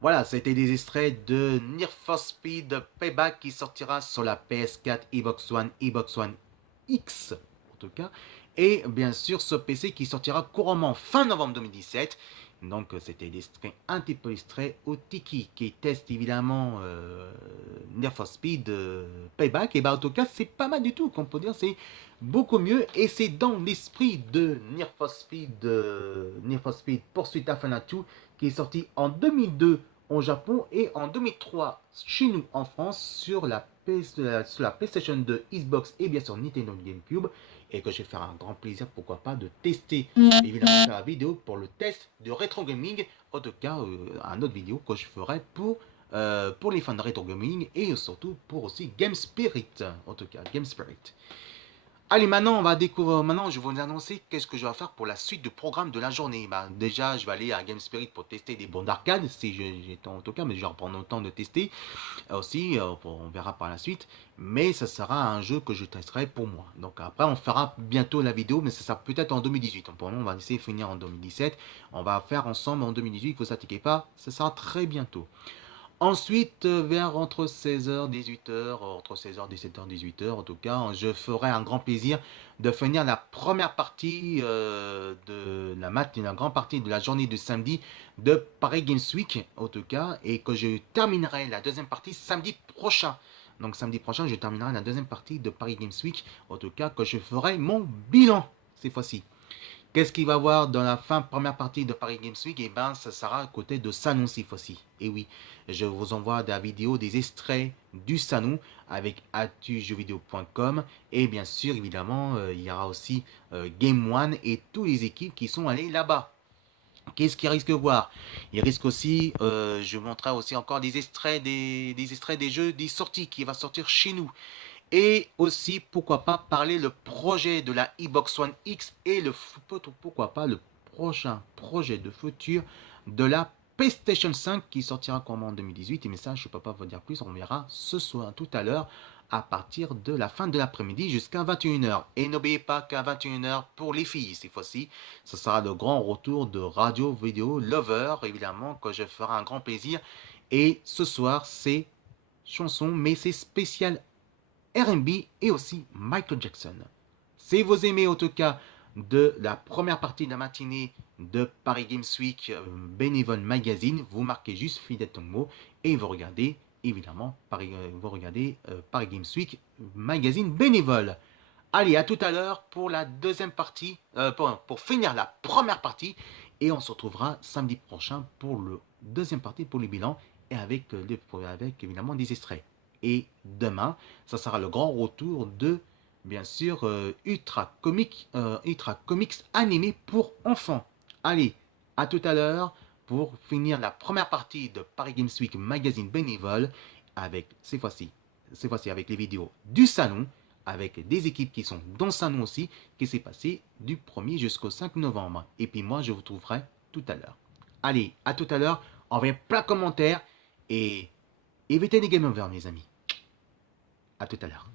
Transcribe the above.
Voilà, c'était des extraits de Need for Speed Payback qui sortira sur la PS4, Xbox One X en tout cas, et bien sûr ce PC qui sortira couramment fin novembre 2017. Donc c'était des extraits un petit peu extraits au Tiki qui teste évidemment Need for Speed Payback. Et bah en tout cas c'est pas mal du tout, qu'on peut dire c'est beaucoup mieux et c'est dans l'esprit de Need for Speed Pursuit After qui est sorti en 2002 au Japon et en 2003 chez nous en France sur sur la PlayStation 2, Xbox et bien sûr Nintendo GameCube, et que je vais faire un grand plaisir, pourquoi pas, de tester, évidemment faire la vidéo pour le test de rétro gaming, en tout cas un autre vidéo que je ferai pour les fans de rétro gaming et surtout pour aussi Game Spirit, en tout cas Game Spirit. Allez, maintenant, on va découvrir. Maintenant, je vais vous annoncer qu'est-ce que je vais faire pour la suite du programme de la journée. Bah, déjà, je vais aller à Game Spirit pour tester des bons d'arcade, si j'ai temps en tout cas, mais je vais prendre le temps de tester aussi. On verra par la suite. Mais ça sera un jeu que je testerai pour moi. Donc après, on fera bientôt la vidéo, mais ça sera peut-être en 2018. Donc, pour le moment, on va essayer de finir en 2017. On va faire ensemble en 2018. Vous inquiétez pas, ça sera très bientôt. Ensuite, vers entre 16h, 18h, entre 16h, 17h, 18h, en tout cas, je ferai un grand plaisir de finir la première partie de la matinée, la grande partie de la journée de samedi de Paris Games Week, en tout cas, et que je terminerai la deuxième partie samedi prochain. Donc samedi prochain, je terminerai la deuxième partie de Paris Games Week, en tout cas, que je ferai mon bilan cette fois-ci. Qu'est-ce qu'il va y avoir dans la première partie de Paris Games Week? Eh bien, ça sera à côté de Sanon cette fois-ci. Et oui, je vous envoie des vidéos, des extraits du Sanon avec atujeuxvideo.com. Et bien sûr, évidemment, il y aura aussi Game One et toutes les équipes qui sont allées là-bas. Qu'est-ce qu'il risque de voir? Il risque aussi, je vous montrerai aussi encore des extraits des extraits des jeux, des sorties qui va sortir chez nous. Et aussi, pourquoi pas, parler le projet de la Xbox One X et pourquoi pas, le prochain projet de futur de la PlayStation 5 qui sortira comme en 2018. Mais ça, je ne peux pas vous dire plus, on verra ce soir, tout à l'heure, à partir de la fin de l'après-midi jusqu'à 21h. Et n'oubliez pas qu'à 21h, pour les filles, cette fois-ci, ce sera le grand retour de Radio Vidéo Lover, évidemment, que je ferai un grand plaisir. Et ce soir, c'est chanson, mais c'est spécial R&B et aussi Michael Jackson. Si vous aimez en tout cas de la première partie de la matinée de Paris Games Week Bénévole Magazine, vous marquez juste Fidel Tongo et vous regardez évidemment Paris Games Week Magazine Bénévole. Allez, à tout à l'heure pour la deuxième partie, pour finir la première partie, et on se retrouvera samedi prochain pour le deuxième partie, pour le bilan, et avec évidemment des extraits. Et demain, ça sera le grand retour de, bien sûr, Ultra Comics animé pour enfants. Allez, à tout à l'heure pour finir la première partie de Paris Games Week Magazine Bénévole, avec ces fois-ci avec les vidéos du salon, avec des équipes qui sont dans Salon aussi, qui s'est passé du 1er jusqu'au 5 novembre. Et puis moi, je vous trouverai tout à l'heure. Allez, à tout à l'heure, envoyez plein de commentaires et évitez les game over, mes amis. À tout à l'heure.